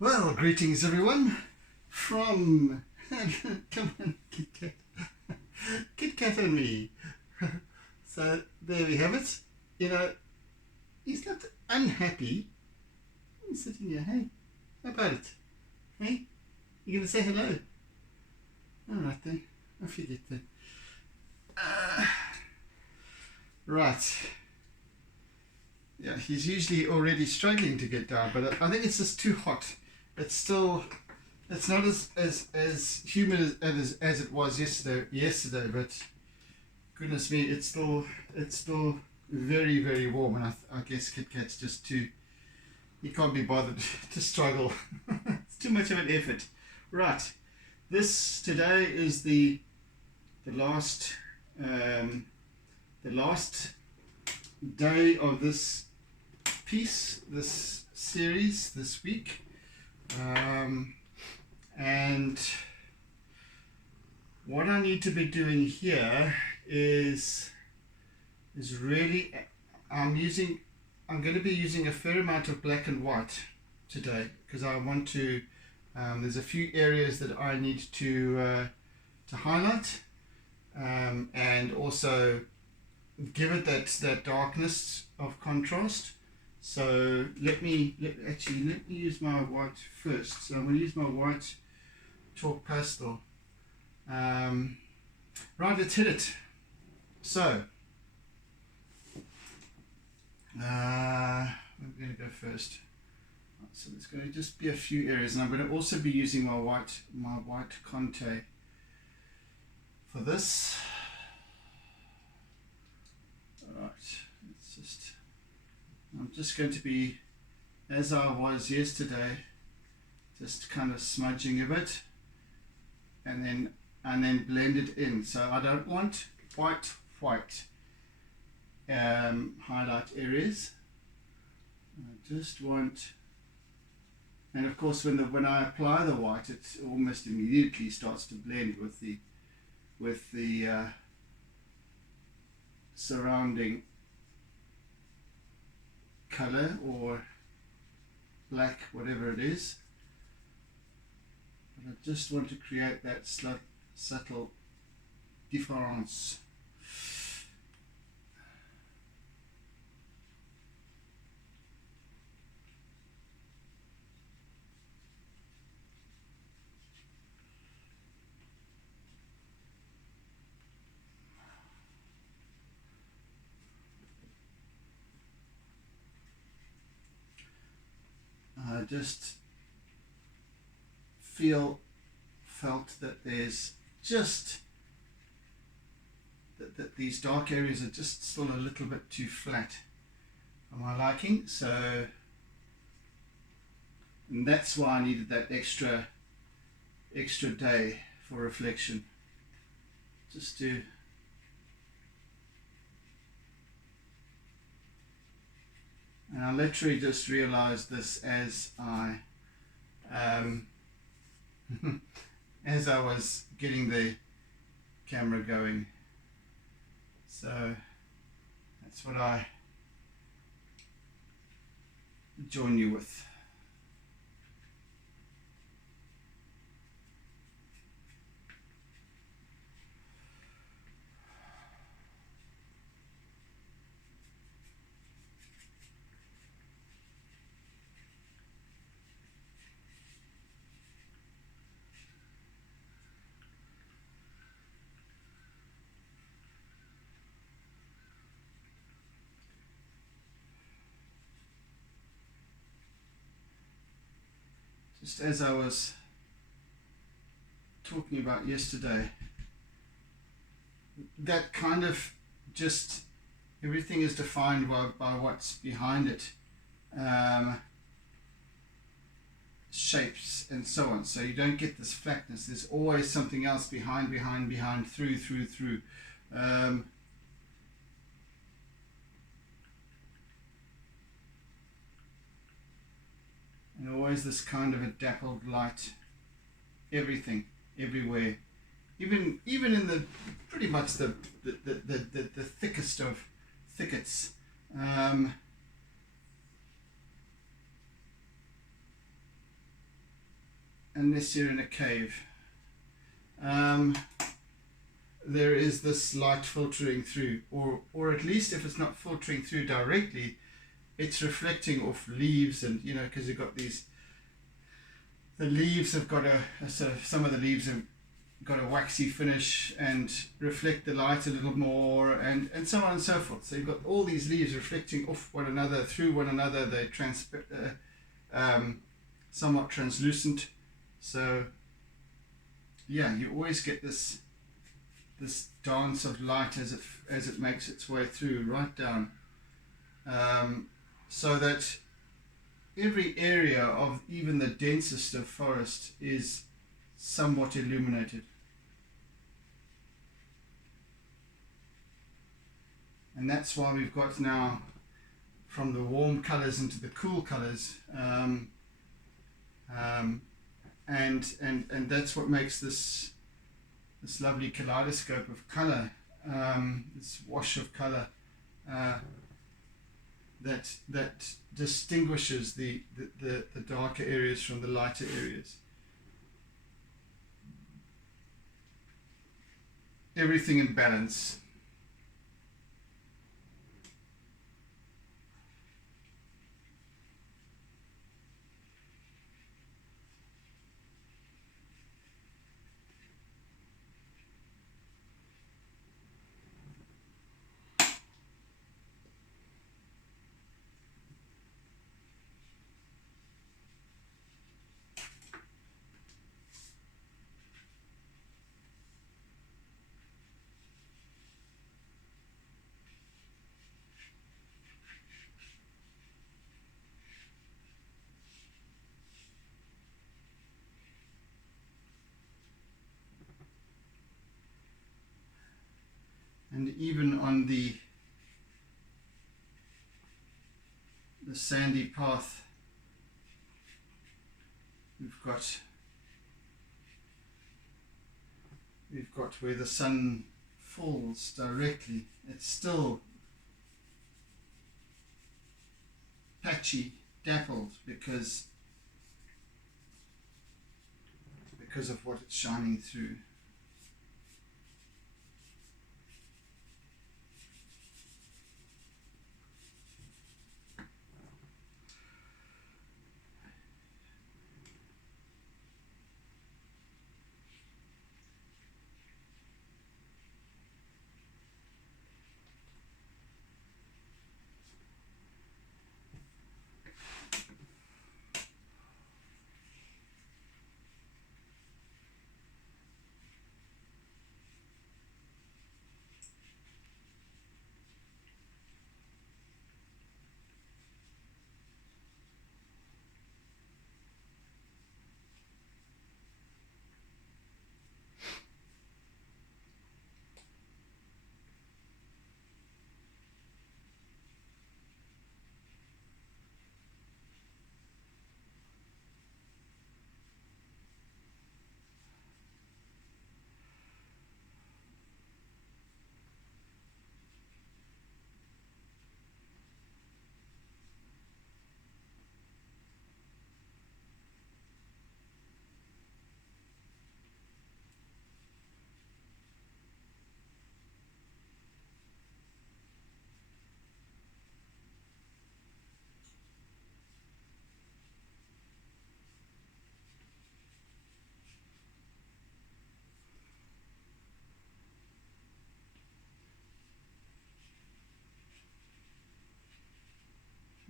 Well, greetings everyone from come on, Kit Kat, Kit Kat and me. So there we have it. You know, he's not unhappy. He's sitting here. Hey, how about it? Hey, you gonna say hello? All right then. I forget that. Right. Yeah, he's usually already struggling to get down, but I think it's just too hot. It's not as humid as it was yesterday, but goodness me, it's still very, very warm, and I guess Kit Kat's just too, he can't be bothered to struggle. It's too much of an effort. Right, this today is the last day of this piece, this series this week, and what I need to be doing here is really I'm going to be using a fair amount of black and white today, because I want to there's a few areas that I need to highlight, and also give it that darkness of contrast. So let me use my white first. So I'm going to use my white chalk pastel. Right, let's hit it. So I'm going to go first. So there's going to just be a few areas, and I'm going to also be using my white Conte for this. Alright, I'm just going to be, as I was yesterday, just kind of smudging a bit and then blend it in. So I don't want white highlight areas. I just want, and of course when I apply the white, it almost immediately starts to blend with the surrounding color or black, whatever it is. But I just want to create that subtle difference. I just felt that there's just that these dark areas are just still a little bit too flat for my liking. So, and that's why I needed that extra day for reflection, just to and I literally just realized this as I as I was getting the camera going. So that's what I join you with. Just as I was talking about yesterday, that kind of just everything is defined by what's behind it, shapes and so on. So you don't get this flatness. There's always something else behind, through. And always this kind of a dappled light, everything, everywhere, even in the pretty much the thickest of thickets. And unless you're in a cave. There is this light filtering through, or at least if it's not filtering through directly, it's reflecting off leaves, and because you've got these, the leaves have got a sort of, some of the leaves have got a waxy finish and reflect the light a little more, and so on and so forth. So you've got all these leaves reflecting off one another, through one another. They're somewhat translucent. So yeah, you always get this dance of light as it makes its way through right down, so that every area of even the densest of forest is somewhat illuminated. And that's why we've got now from the warm colors into the cool colors, and that's what makes this lovely kaleidoscope of color, this wash of color, that distinguishes the darker areas from the lighter areas. Everything in balance. And even on the sandy path, we've got where the sun falls directly. It's still patchy, dappled, because of what it's shining through.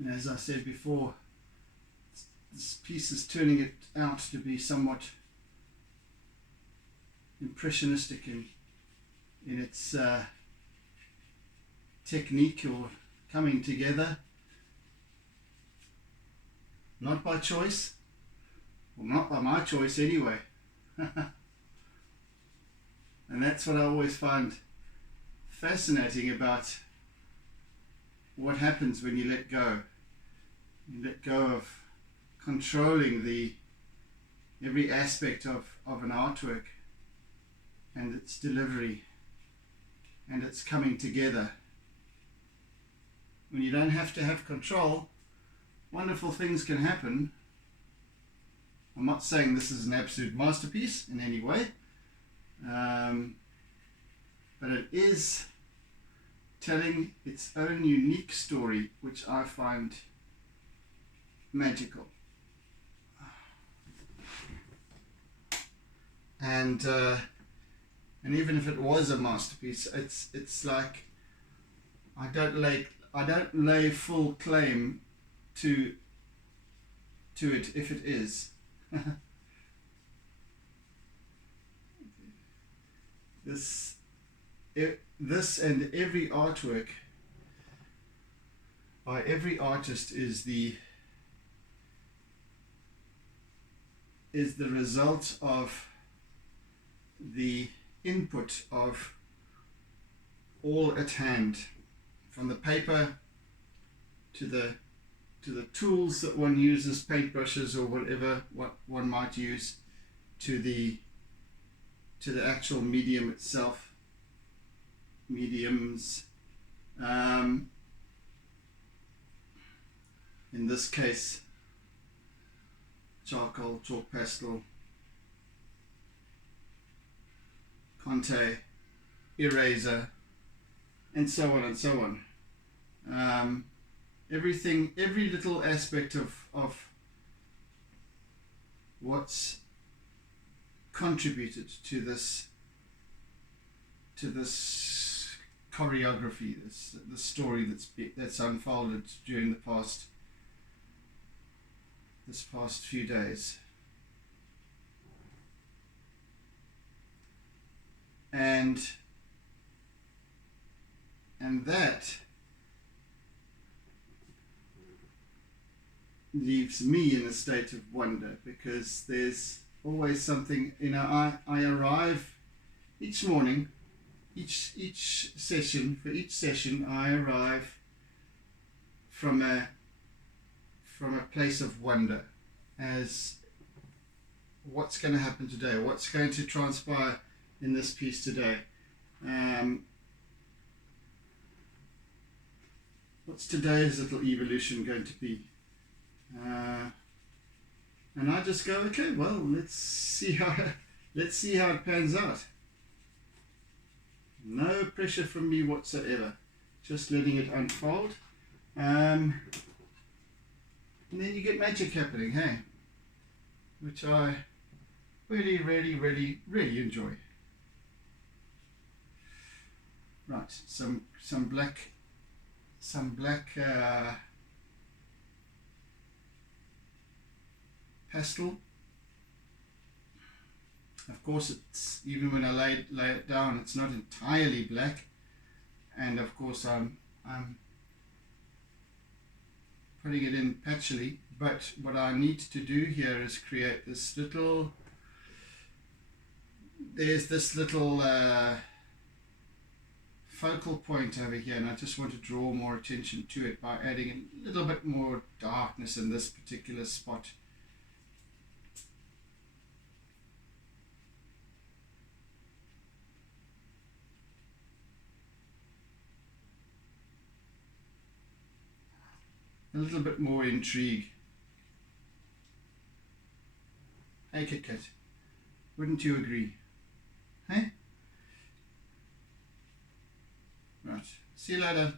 And as I said before, this piece is turning it out to be somewhat impressionistic in its technique or coming together. Not by choice, well, not by my choice anyway. And that's what I always find fascinating about what happens when you let go. You let go of controlling every aspect of an artwork and its delivery and its coming together. When you don't have to have control, wonderful things can happen. I'm not saying this is an absolute masterpiece in any way, but it is telling its own unique story, which I find magical. And even if it was a masterpiece, it's like I don't lay full claim to it if it is. This and every artwork by every artist is the result of the input of all at hand, from the paper to the tools that one uses, paintbrushes or whatever what one might use, to the actual medium itself, mediums. In this case, charcoal, chalk pastel, Conte, eraser, and so on and so on. Everything, every little aspect of what's contributed to this choreography, the story that's unfolded during this past few days. And that leaves me in a state of wonder, because there's always something, I arrive each morning, each session I arrive from a place of wonder, as what's going to happen today, what's going to transpire in this piece today. What's today's little evolution going to be? And I just go, okay, well, let's see how it pans out. No pressure from me whatsoever, just letting it unfold. And then you get magic happening, hey, which I really, really, really, really enjoy. Right, some black pastel. Of course, it's, even when I lay it down, it's not entirely black, and of course I'm putting it in patchily. But what I need to do here is create this little. There's this little focal point over here, and I just want to draw more attention to it by adding a little bit more darkness in this particular spot. A little bit more intrigue. Hey, Kit Kat, wouldn't you agree? Hey? Right, see you later.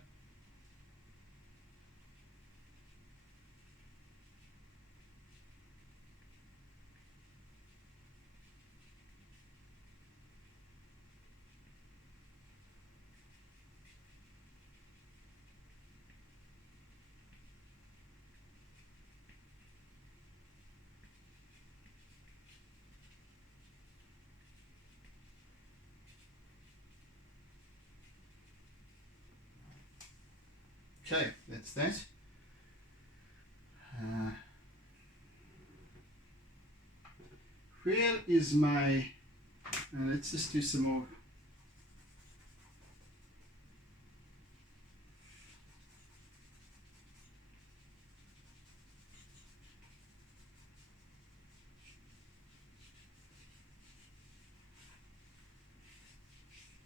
Okay, that's that. Where is my... let's just do some more.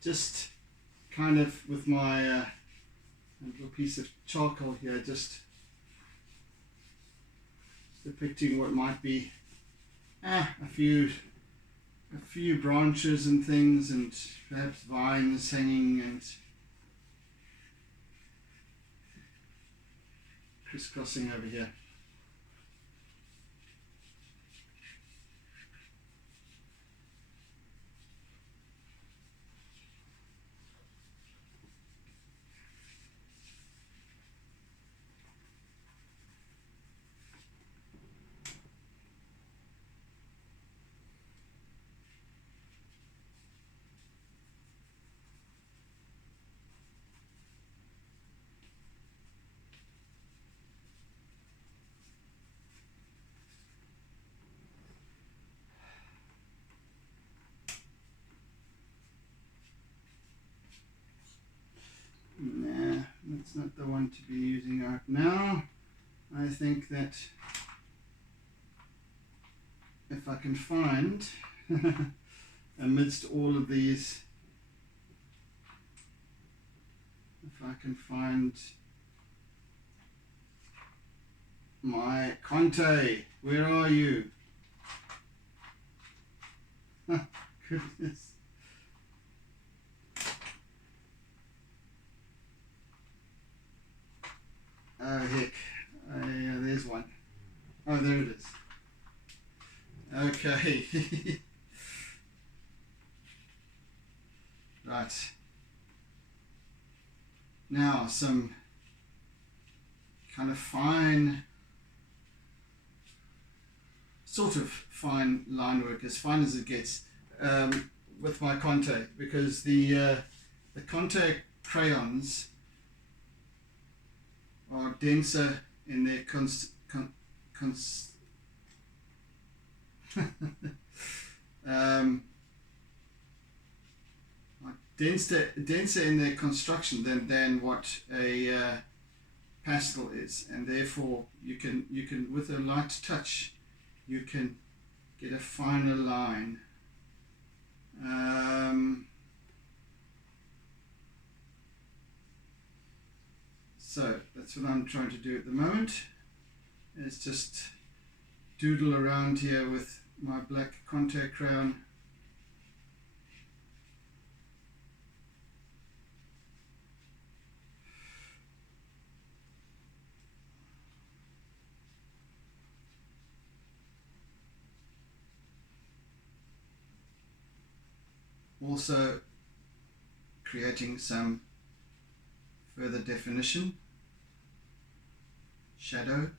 Just kind of with my little piece of charcoal here, just depicting what might be a few branches and things, and perhaps vines hanging and crisscrossing over here. Nah, that's not the one to be using right now. I think that if I can find, amidst all of these, if I can find my Conte, where are you? Goodness. Oh heck, yeah, there's one. Oh, there it is. Okay. Right. Now some kind of fine, sort of fine line work, as fine as it gets, with my Conte, because the Conte crayons are denser in their denser in their construction than what a pastel is, and therefore you can with a light touch you can get a finer line. So that's what I'm trying to do at the moment, is just doodle around here with my black Conte crayon. Also creating some further definition, shadow.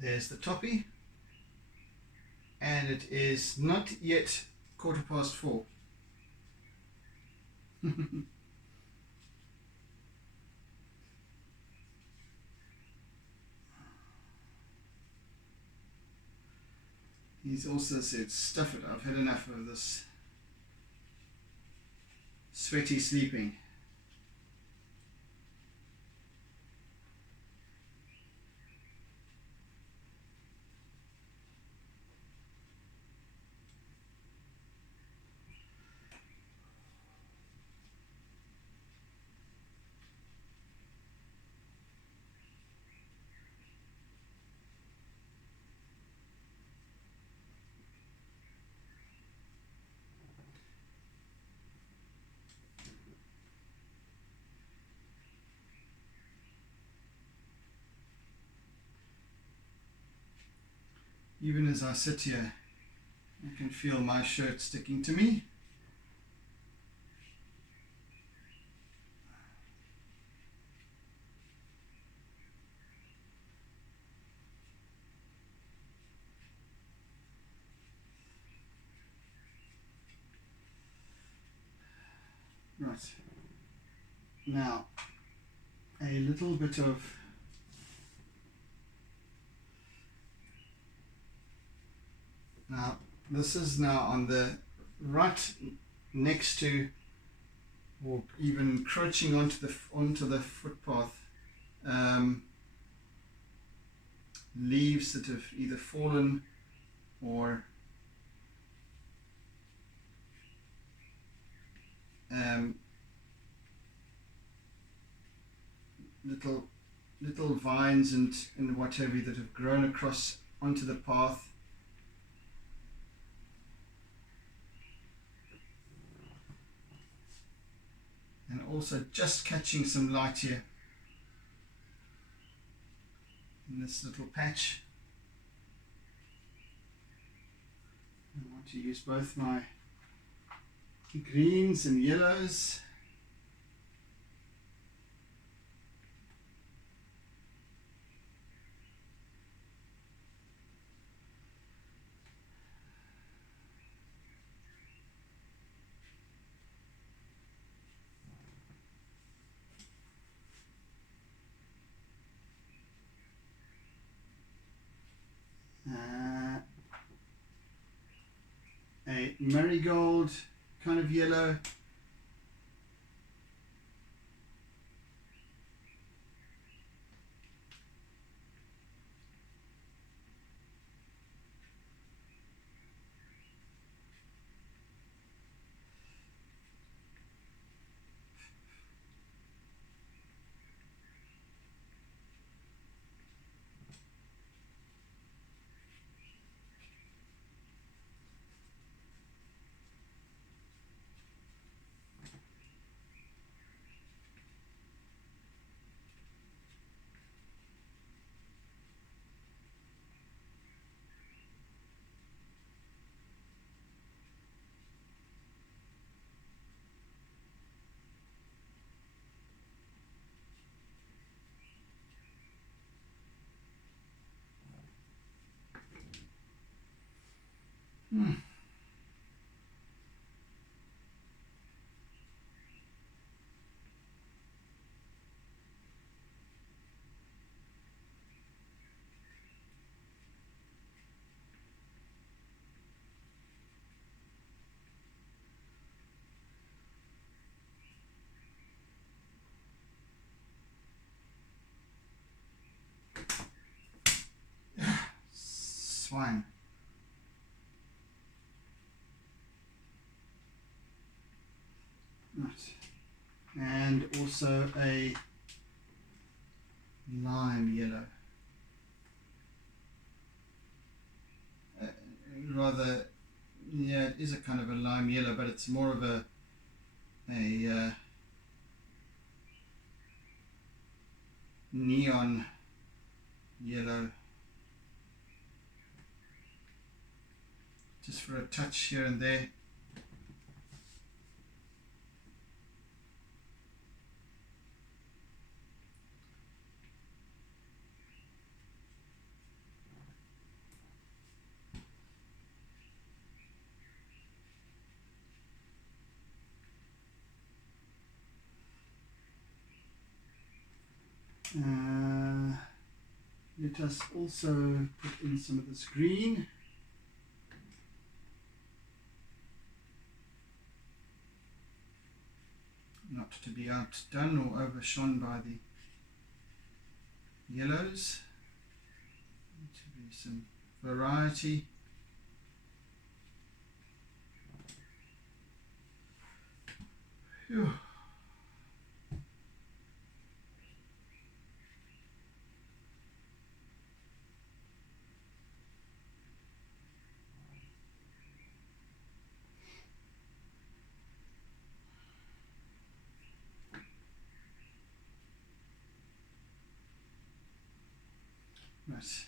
There's the toppy, and it is not yet 4:15. He's also said, stuff it, I've had enough of this sweaty sleeping. Even as I sit here, I can feel my shirt sticking to me. Right. Now, a little bit of now this is now on the right next to, or even encroaching onto the footpath, leaves that have either fallen or little vines and what have you that have grown across onto the path. And also just catching some light here in this little patch. I want to use both my greens and yellows. A marigold kind of yellow. Swine. Right. And also a lime yellow. Rather, yeah, it is a kind of a lime yellow, but it's more of a neon yellow. Just for a touch here and there. Let us also put in some of this green. Not to be outdone or overshone by the yellows. To be some variety. Phew. Right.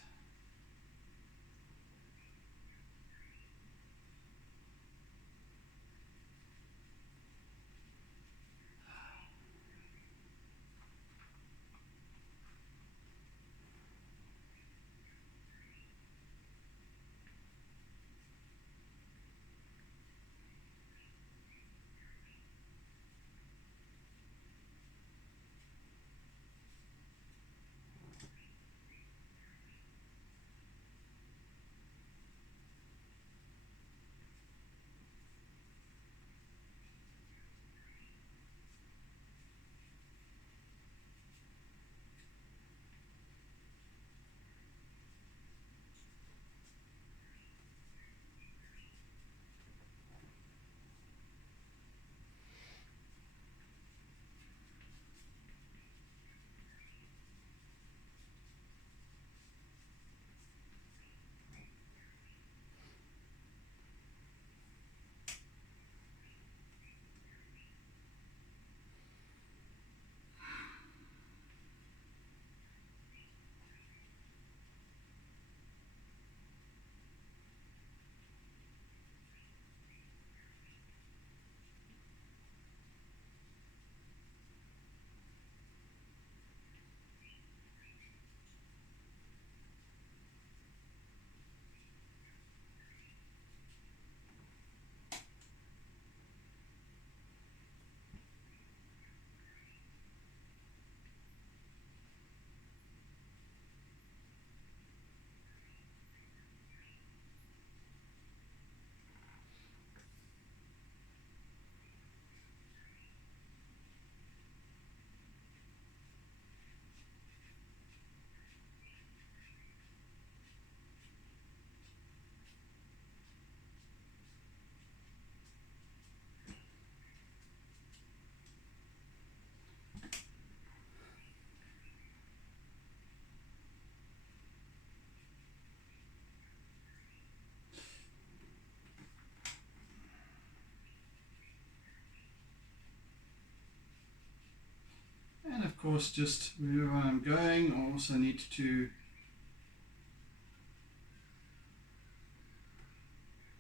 course, just wherever I'm going, I also need to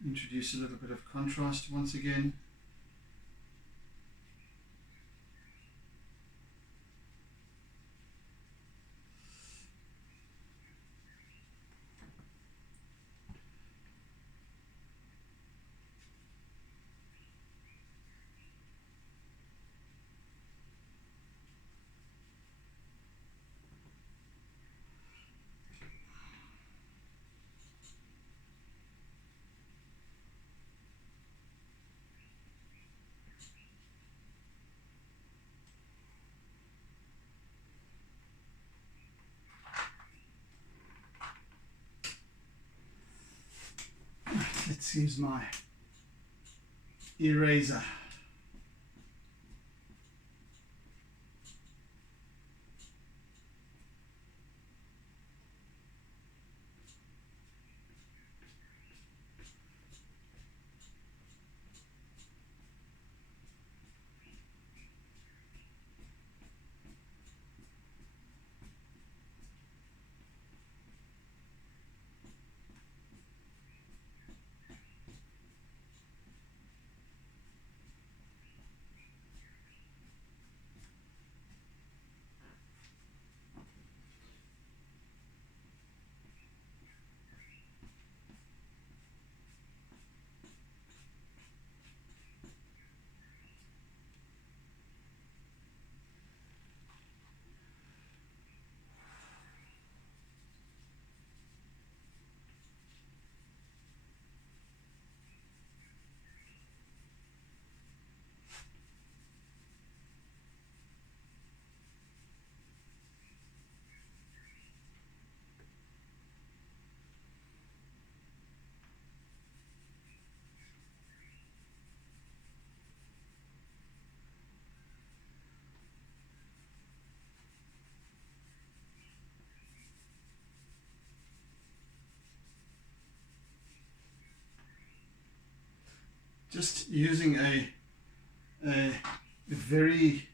introduce a little bit of contrast once again. Let's use my eraser. Just using a very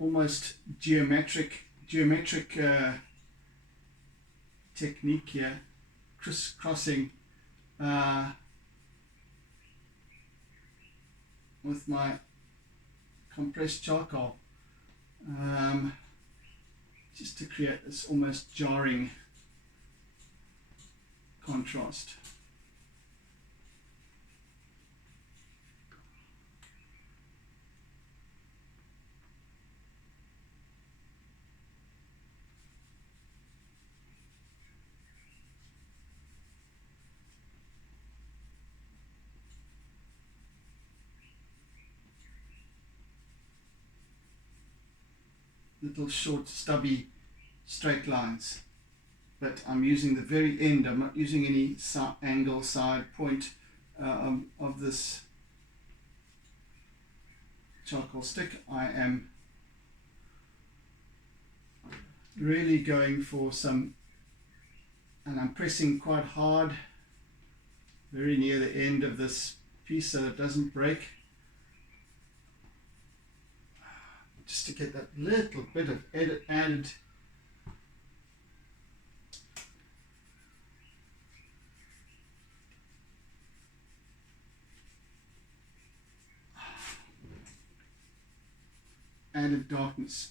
almost geometric technique here, crisscrossing with my compressed charcoal, just to create this almost jarring contrast. Little short stubby straight lines, but I'm using the very end. I'm not using any angle, side, point of this charcoal stick. I am really going for some, and I'm pressing quite hard very near the end of this piece so it doesn't break, just to get that little bit of added darkness.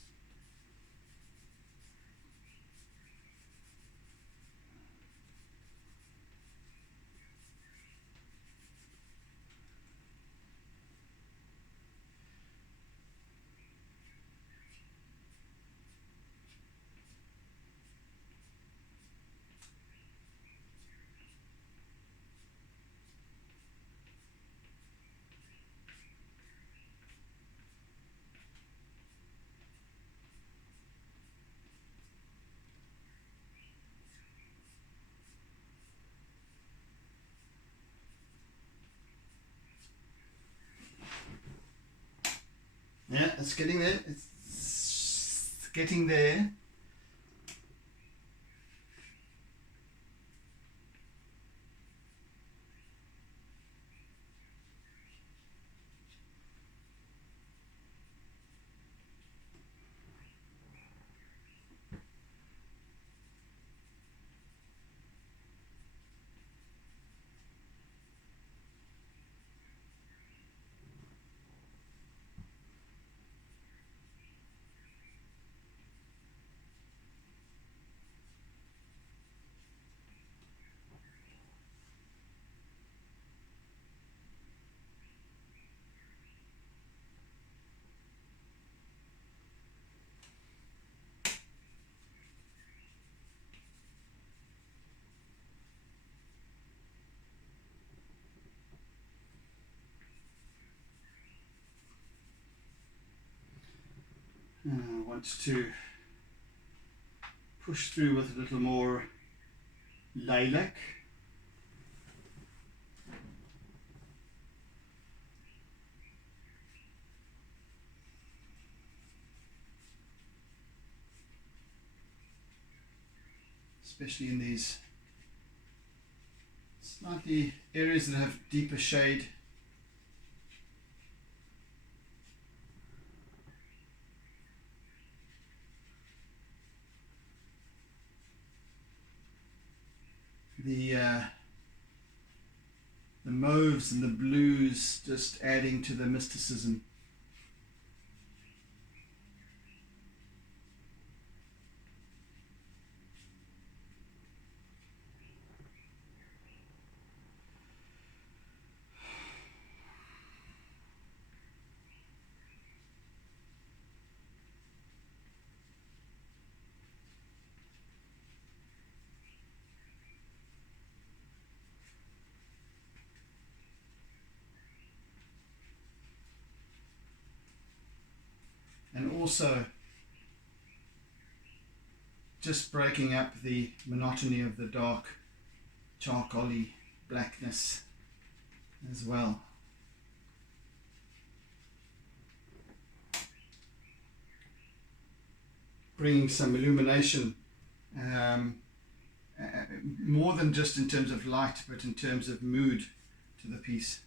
Yeah, it's getting there. It's getting there. I want to push through with a little more lilac. Especially in these slightly areas that have deeper shade. The mauves and the blues just adding to the mysticism. And also just breaking up the monotony of the dark charcoaly blackness as well. Bringing some illumination, more than just in terms of light, but in terms of mood to the piece.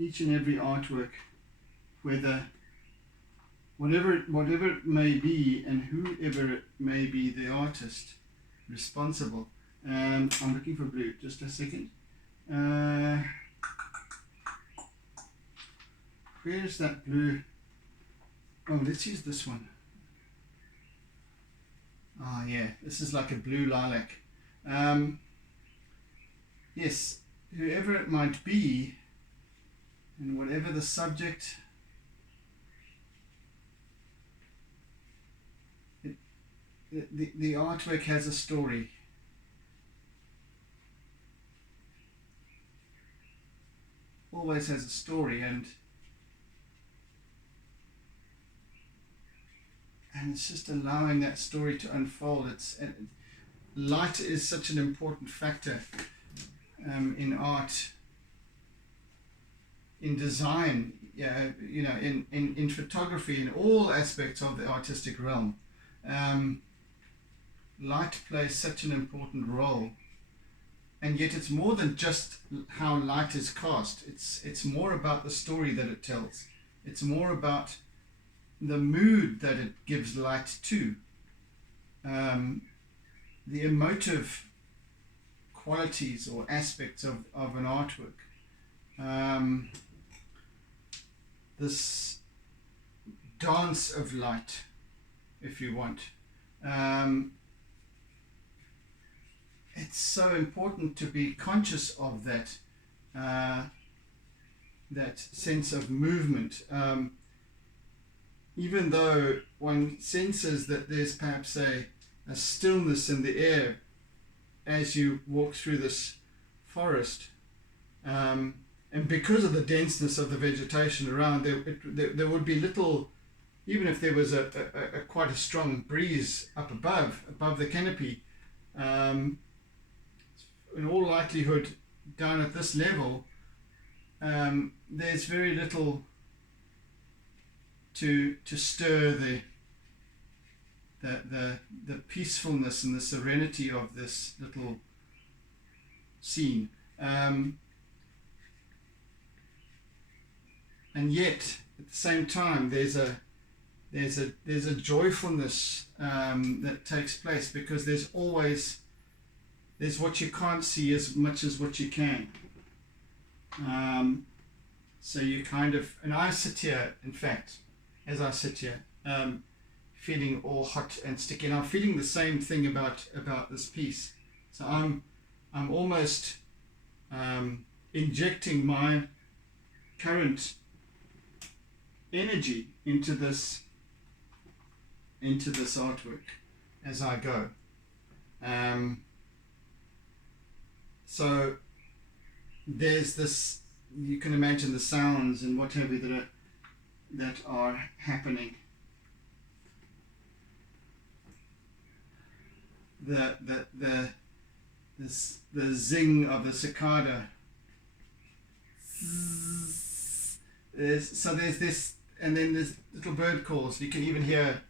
Each and every artwork, whatever it may be, and whoever it may be, the artist responsible. I'm looking for blue. Just a second. Where's that blue? Oh, let's use this one. Ah, yeah. This is like a blue lilac. Yes, whoever it might be, and whatever the subject, the artwork has a story. Always has a story, and it's just allowing that story to unfold. Light is such an important factor in art, in design, in photography, in all aspects of the artistic realm. Light plays such an important role, and yet it's more than just how light is cast. It's more about the story that it tells. It's more about the mood that it gives light to, the emotive qualities or aspects of an artwork. This dance of light, if you want. It's so important to be conscious of that, that sense of movement. Even though one senses that there's perhaps a stillness in the air as you walk through this forest, and because of the denseness of the vegetation around, there would be little, even if there was a quite a strong breeze up above the canopy, in all likelihood down at this level, there's very little to stir the peacefulness and the serenity of this little scene. And yet, at the same time, there's a joyfulness that takes place, because there's what you can't see as much as what you can. So you kind of, and I sit here, in fact, as I sit here, feeling all hot and sticky, and I'm feeling the same thing about this piece. So I'm almost injecting my current energy into this artwork as I go. So there's this, you can imagine the sounds and what have you that are happening. The zing of the cicada. So there's this, and then there's little bird calls. You can even hear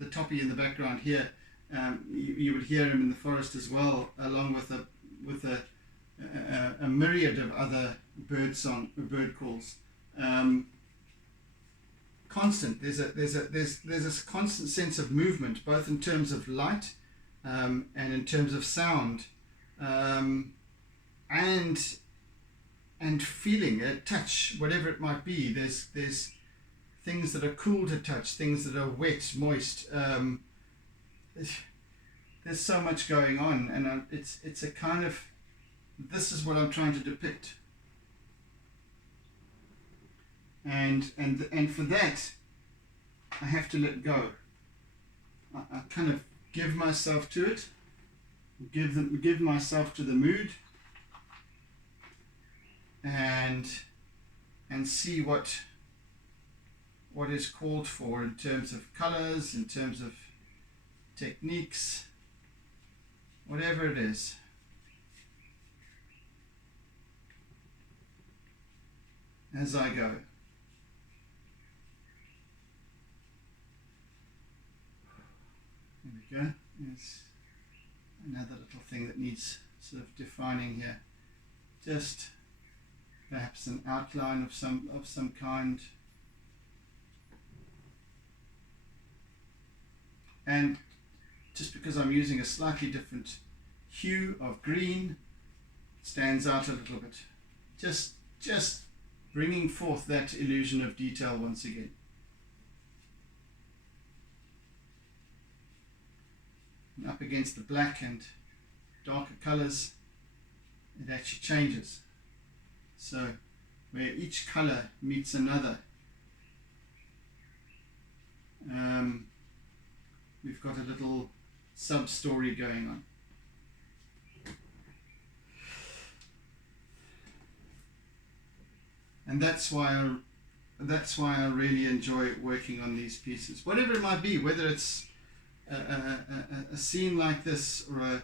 the toppy in the background here. You would hear him in the forest as well, along with a myriad of other bird calls. Constant. There's a constant sense of movement, both in terms of light and in terms of sound, and feeling, touch, whatever it might be. There's things that are cool to touch, things that are wet, moist. There's so much going on, and it's a kind of, this is what I'm trying to depict, and for that I have to let go. I kind of give myself to it, give myself to the mood, and see what is called for in terms of colors, in terms of techniques, whatever it is. As I go. There we go. There's another little thing that needs sort of defining here. Just perhaps an outline of some kind. And just because I'm using a slightly different hue of green, stands out a little bit. Just bringing forth that illusion of detail once again. And up against the black and darker colors, it actually changes. So where each color meets another, we've got a little sub-story going on. And that's why I really enjoy working on these pieces, whatever it might be, whether it's a scene like this, or a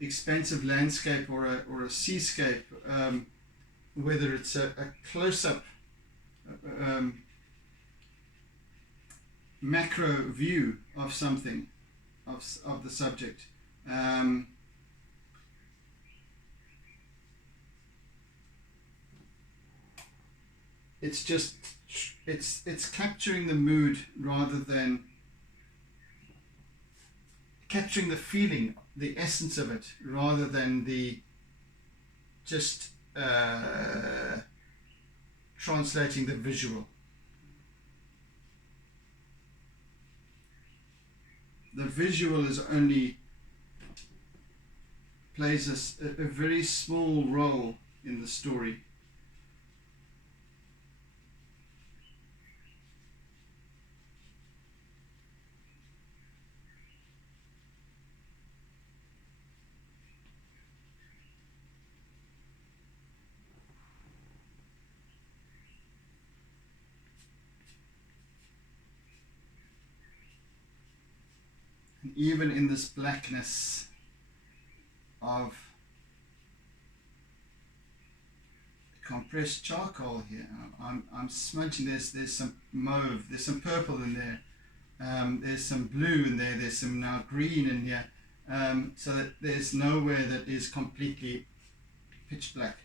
expansive landscape, or a seascape, whether it's a close-up macro view of something, of the subject. It's just, it's capturing the mood rather than capturing the feeling, the essence of it, rather than the just translating the visual. The visual is only plays a very small role in the story. And even in this blackness of compressed charcoal here, I'm smudging. There's some mauve, there's some purple in there, there's some blue in there, there's some now green in here, so that there's nowhere that is completely pitch black.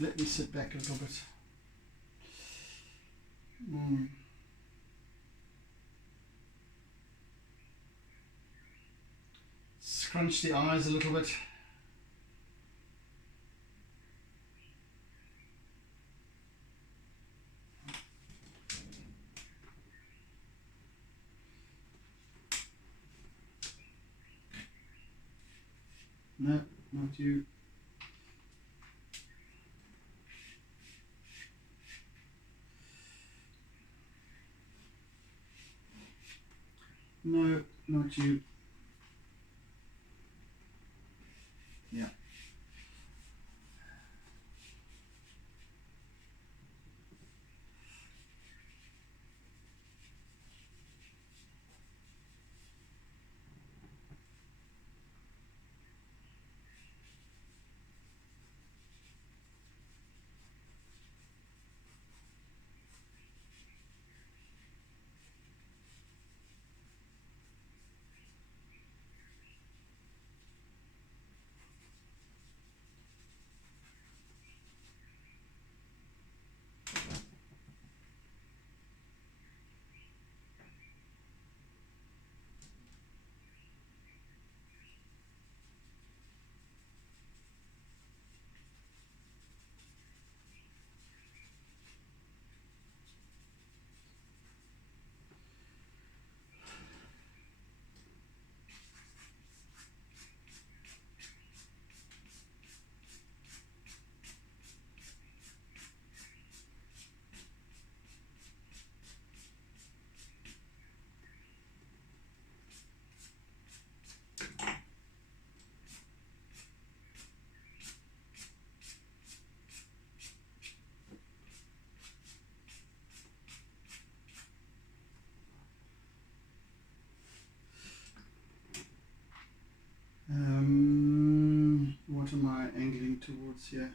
Let me sit back a little bit. Scrunch the eyes a little bit. No, not you. No, not you. Yeah. What am I angling towards here?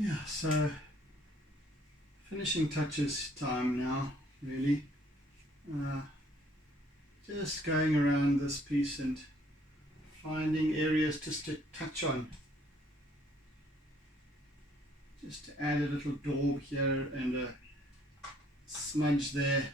Yeah, so finishing touches time now, really. Just going around this piece and finding areas just to touch on. Just to add a little daub here and a smudge there.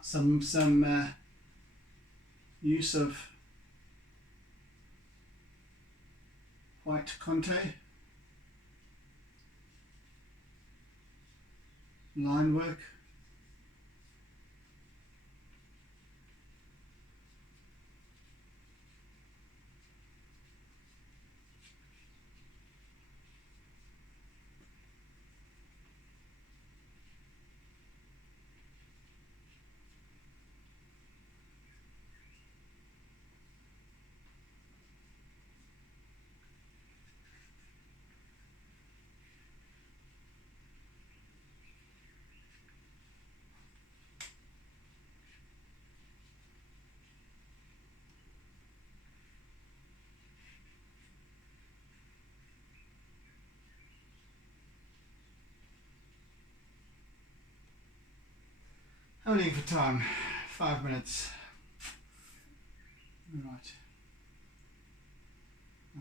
Some use of white conte, line work. Only for time, 5 minutes. Right.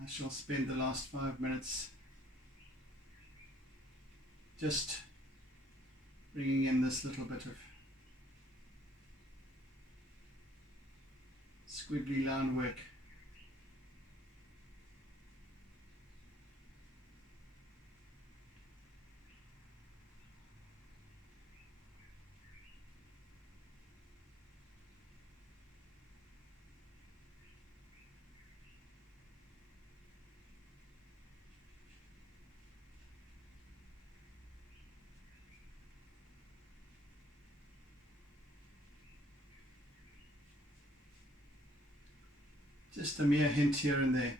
I shall spend the last 5 minutes just bringing in this little bit of squiggly line work Just a mere hint here and there.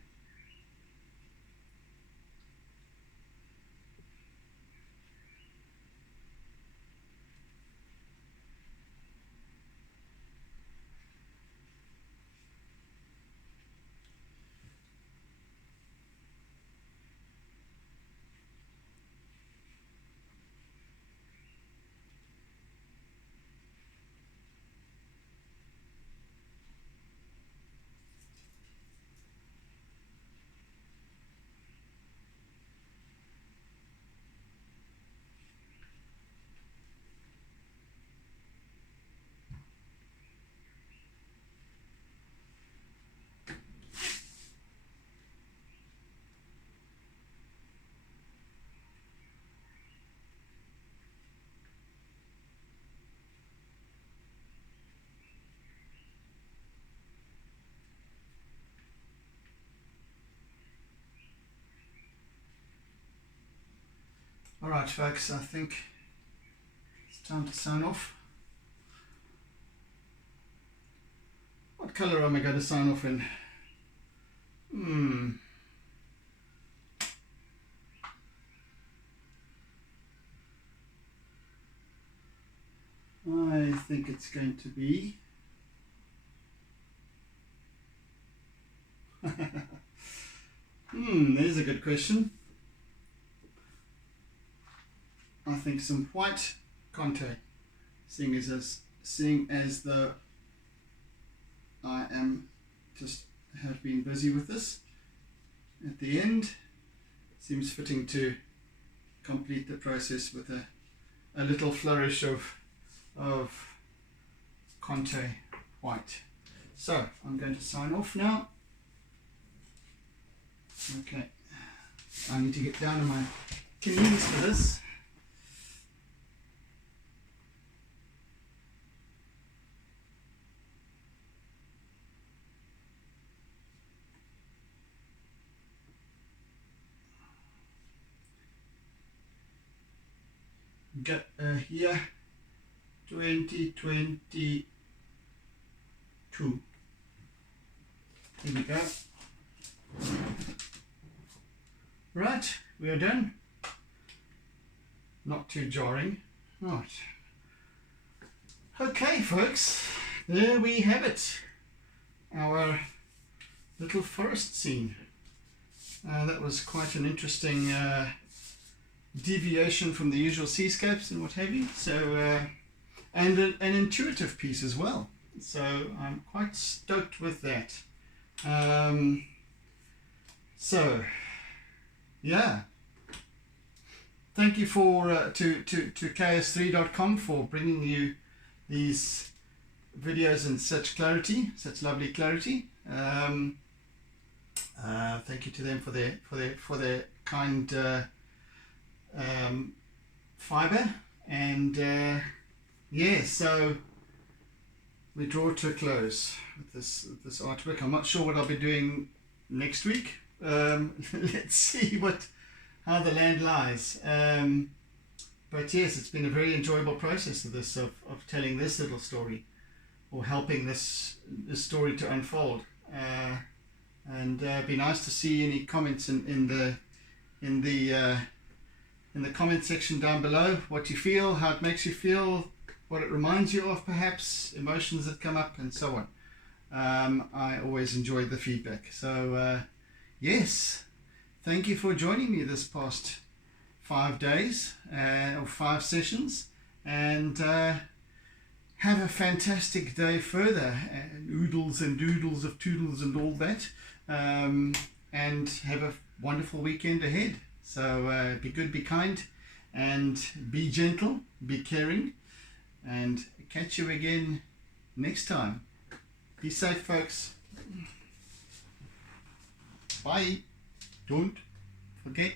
Alright folks, I think it's time to sign off. What colour am I going to sign off in? I think it's going to be there's a good question. I think some white Conte, seeing as though I am have been busy with this. At the end, seems fitting to complete the process with a little flourish of Conte white. So I'm going to sign off now. Okay, I need to get down to my knees for this. Get here 2022. Here we go. Right, we are done. Not too jarring. Right. Okay folks, there we have it. Our little forest scene. That was quite an interesting deviation from the usual seascapes and what have you. So, and an intuitive piece as well. So I'm quite stoked with that. So, yeah. Thank you for to ks3.com for bringing you these videos in such clarity, such lovely clarity. Thank you to them for their kind fiber, and yeah, so we draw to a close with this artwork. I'm not sure what I'll be doing next week. Let's see how the land lies. But yes, it's been a very enjoyable process of telling this little story, or helping this story to unfold. And it'd be nice to see any comments in the comment section down below, what you feel, how it makes you feel, what it reminds you of, perhaps emotions that come up, and so on. I always enjoyed the feedback. So yes, thank you for joining me this past 5 days or 5 sessions, and have a fantastic day further, oodles and doodles of toodles and all that, and have a wonderful weekend ahead. So be good, be kind, and be gentle, be caring, and catch you again next time. Be safe folks. Bye. Don't forget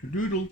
to doodle.